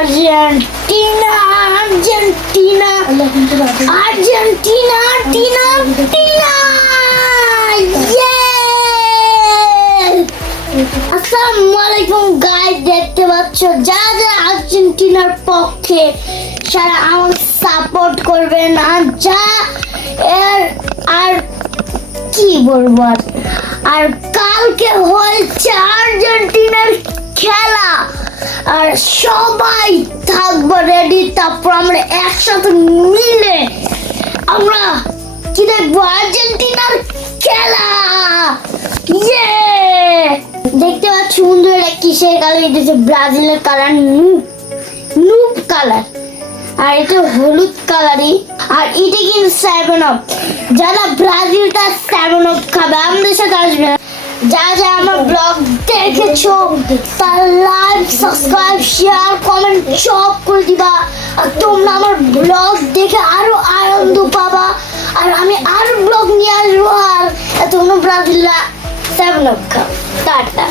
Argentina, Argentina, Argentina, Argentina, Argentina. Yeah! আসসালামু আলাইকুম guys, দেখতে পাচ্ছ যারা যারা আর্জেন্টিনার পক্ষে সারা আমার সাপোর্ট করবেন আর কি বলবো আর কালকে হয়েছে আর্জেন্টিনার খেলা আর সবাই থাকবো রেডি। তারপর আমরা একসাথে মিলে আমরা কি দেখবো আর্জেন্টিনার খেলা। দেখতে পাচ্ছি বন্ধুরা কিসের কালার, এটা হচ্ছে ব্রাজিলের কালার, নুপ কালার, আর এটা হলুদ কালারই। আর এটা কিন্তু 7 আপ, যারা ব্রাজিলটা 7 আপ খাবে আমাদের সাথে আসবে। যা আমার ব্লগ দেখেছো তার লাইক, সাবস্ক্রাইব, শেয়ার, কমেন্ট সব করে দিবা। আর তোমরা আমার ব্লগ দেখে আরো আনন্দ পাবা, আর আমি আরো ব্লগ নিয়ে আসবো। আর তোমরা ব্রাজিলরা 7 আপ খাও। টাটা।